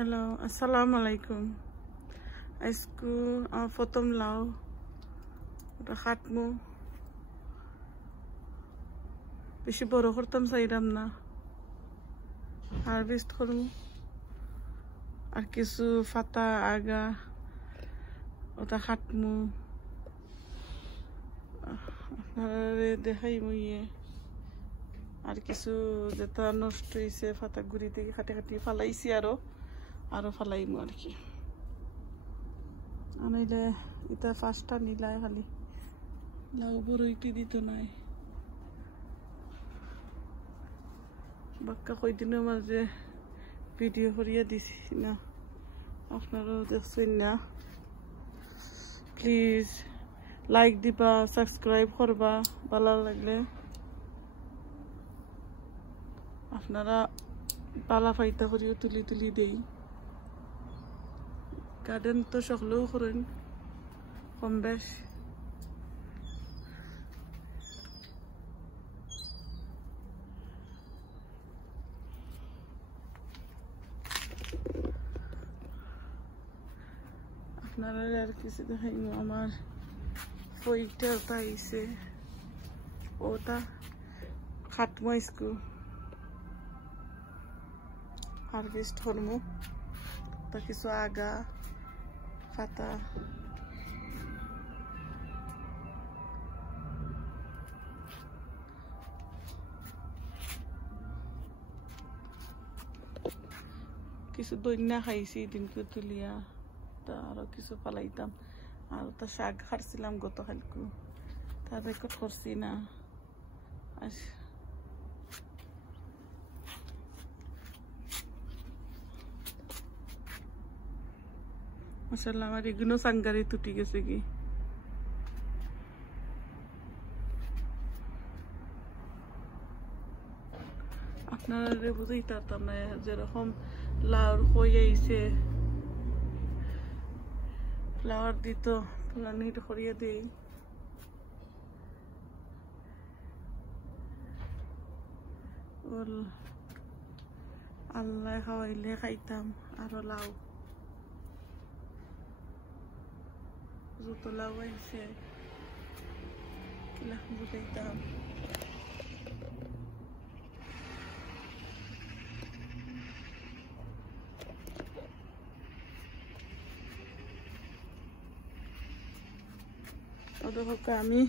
হ্যালো, আসসালামু আলাইকুম। আজকে আমার প্রথম লাউ ওটা কাটমু। বেশি বড় করতাম চাইলাম না, হারভেস্ট করবো। আর কিছু ফাতা আগা ওটা কাটমু, আপনারা দেখাইমু। আর কিছু যেটা নষ্ট হয়েছে ফাতা গুড়ি থেকে কাটি কাটি ফালাইছি, আরো ফালাইমু আর কি। আনাইলে এটা ফার্স্টটা নিলাই খালি লাউ বড় ইটি দিত নাই। বাক্কা কয়দিনের মাঝে ভিডিও করিয়া দিছি না, আপনারাও দেখছেন না। প্লিজ লাইক দিবা, সাবস্ক্রাইব করবা ভালো লাগলে। আপনারা পালা ফাইতা করিও তুলি তুলি দেই। গার্ডেন তো সকলেও করেন কম বেশ। আপনারা আর কিছু দেখাইনি। আমার ফইটা পাইছে, ওটা খাটমো স্কু হারভেস্ট করমু। তা কিছু আগা পাতা কিছু দইনা খাইছি দিনকে তুলিয়া, তা আরো কিছু ফালাইতাম। আর তা শাক খারছিলাম গতকালকে, তার রেকর্ড করছি না। মাশাআল্লাহ, আমার এগুলো সাঙ্গারি টুটি গেছে কি। আপনারা বুঝেই পারতাম না, যেরকম লাউর হয়ে আইছে ফ্লাওয়ার দিত ফুলানিট করিয়ে দেই। আল্লাহ খাওয়াইলে খাইতাম আরো লাউ। যত লাউ আইছে বুঝাইতাম। আমি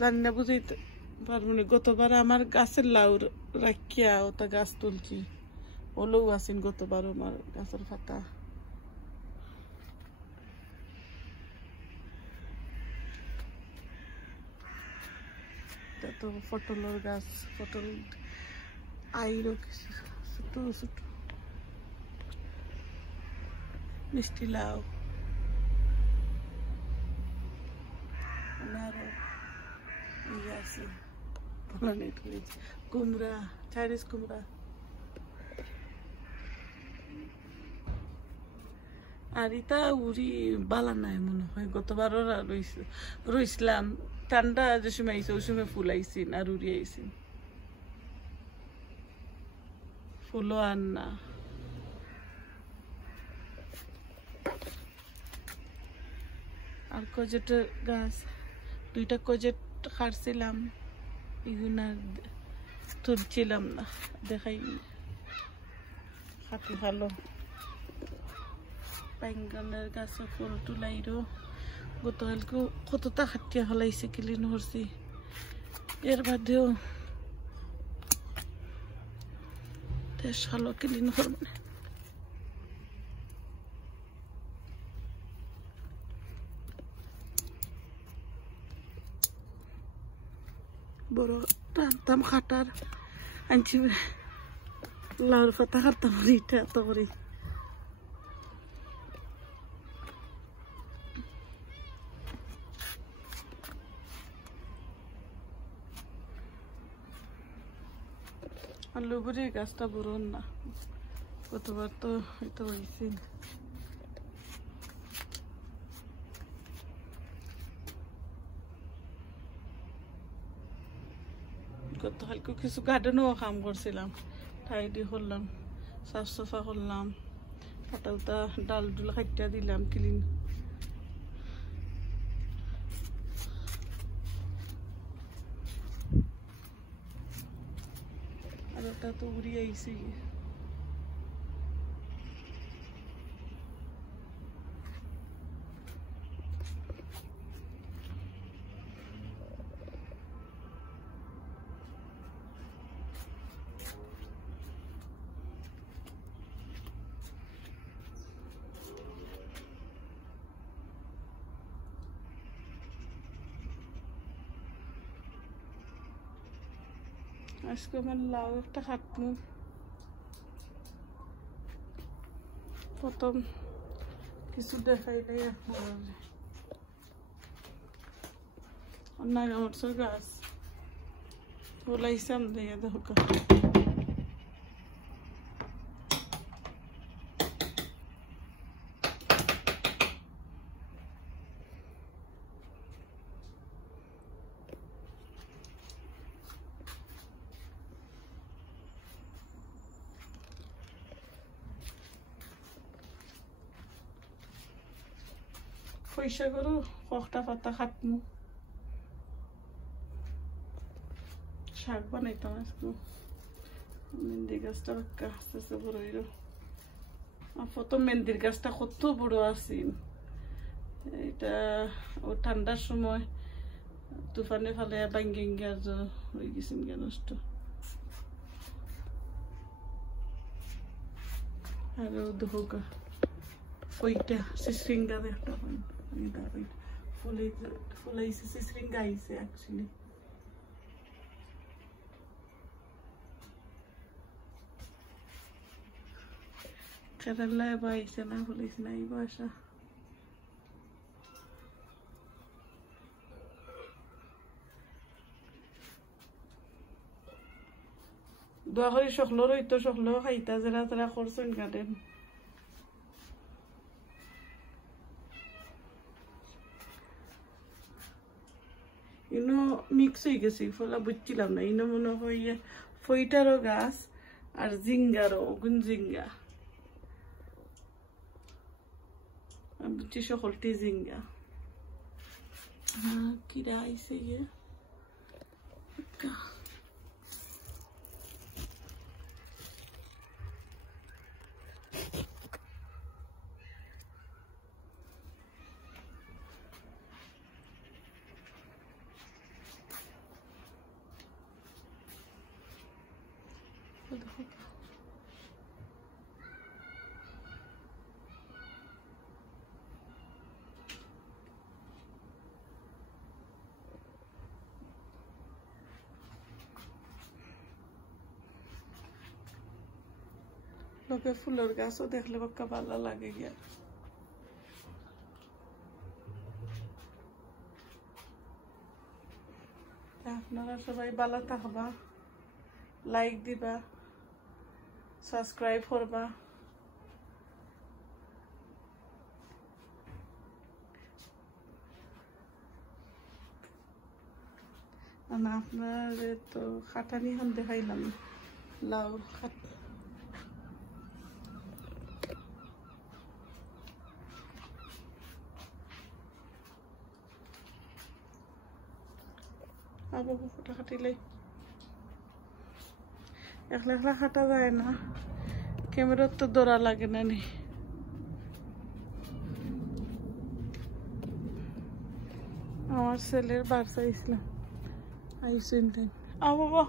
জানি না, বুঝাইতে পারবো না। গতবার আমার গাছের লাউ রাখিয়া ওটা গাছ তুলছি, ওলেও আসেন গতবার আমার গাছের পাতা। তো পটলের গাছ, পটল আইরও কিছু ছোট ছোট মিষ্টি লাউ। আছে কুমড়া, চাইনিজ কুমড়া। আর এটা উড়ি বালা নাই মনে হয়। গতবারও রইছিলাম, ঠান্ডা যে সময় আইসে ওই সময় ফুল আইসিন আর উড়ি আইসিন, ফুলও আর না। আর কজেটের গাছ, দুইটা কজেট কাটছিলাম, এগুলা তুলছিলাম না, দেখাই হাতি ভালো। বাইঙ্গনের গাছে ফুল তুলাইরো গতকালকে কতটা খাটিয়া ফেলাইছে, ক্লিন করছি। এর বাদেও ভালো ক্লিন করবে। বড় টানতাম খাটার আনছি, লাউর পাতা খাটতাম এটা এত করে। আর লুবুরি গাছটা বড় না, গতবার তো হয়তো হয়েছে। গতকালকে কিছু গার্ডেনও কাম করছিলাম, টাইডি করলাম, সাফ সাফা করলাম, পাটালটা ডাল ডুল খাইটা দিলাম ক্লিন। আর ওটা তো উড়ি আইছে। আজকে আমার লাউ একটা কাটবো। প্রথম কিছু দেখাইলেই নাগা মরচর গাছ বলাইছাম দিয়ে দেখো। পয়সা করো কটা পাতা কাটমু, শাক বানাইতাম আজকে। মেহেন্দি গাছটা আস্তে আস্তে বড় হইল। প্রথম মেহেন্দির গাছটা কত বড় আছিল, এটা ও ঠান্ডার সময় তুফানে ফালে ভাঙ্গে হয়ে গেছিল গে নষ্ট। আর দেখো ওইটা সিসরিঙ্গা একটা ফুলাইছে, সিসরিঙ্গা আইছে অ্যাকচুয়ালি। কেরালায় বাইছে না, ফুলাইছে না এই বাসা। দোয়া করি সকলের হইতো, সকলেও খাইতা যারা তারা করছেন গার্ডেন। ইনো মিক্স হয়ে গেছে, ফলা বুঝছিলাম না। ইনো মনে হয় ফইটারও গাছ আর জিঙ্গারও, গুন জিঙ্গা বুঝছি, সকলটি জিঙ্গা। হ্যাঁ কিরা আইসে গিয়ে লোকে ফুলের গাছও দেখলে বাক্কা ভালো লাগে গিয়া। আপনারা সবাই ভালো থাকবা, লাইক দিবা, সাবস্ক্রাইব করবা। আপনার তো খাটানি হন দেখাইলাম লাউ খাট। আবার ফোটা খাটিলে একলা একলা খাটা যায় না, ক্যামেরার তো দৌড়া লাগে না নি। আমার ছেলের বাচ্চা ইসলাম আইসেন দেন বাবা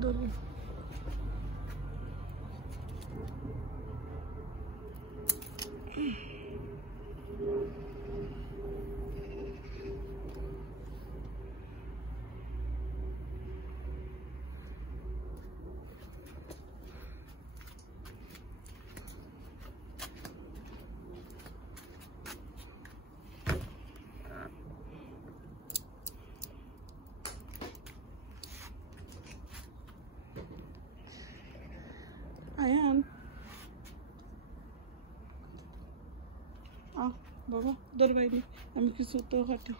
দৌড়। Ayan. বাবা দরবাইনি আমি কিছু তো হাঁটি।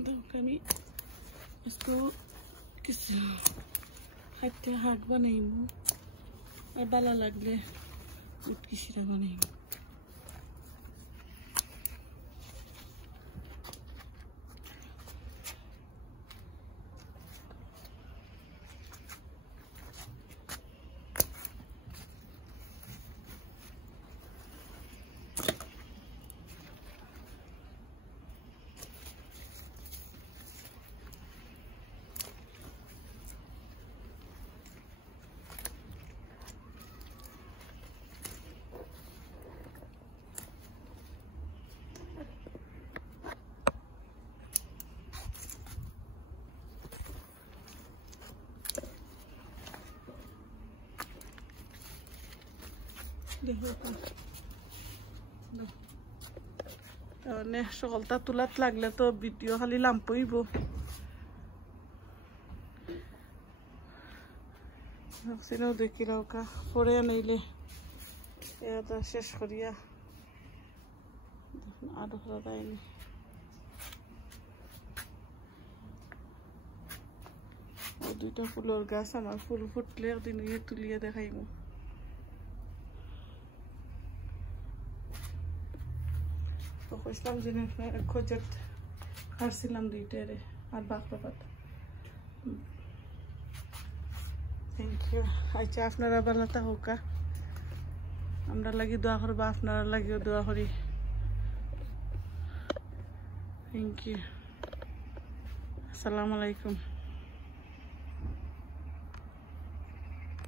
আমি একটু কিছু খাইতে হাট বানাইব আর ভালো লাগলে উৎকিসিরা বানাইব সকালটা তোলাত লাগলে তো ভিডিও খালি লাম্পইব ভাবছিলাম দেখি রাউকা পরে আনাইলে এটা শেষ করিয়া আরো দেয়নি দুইটা ফুলের গাছ আমার ফুল ফুটলে একদিন তুলিয়ে দেখাইব তো কইলাম যে খোঁজত কাটছিলাম দুইটারে আর বাঁকড়া পাতা থ্যাংক ইউ আচ্ছা আপনারা ভালো থাকুকা আমরা লাগি দোয়া করবা আপনারা লাগিও দোয়া করি থ্যাংক ইউ আসসালামু আলাইকুম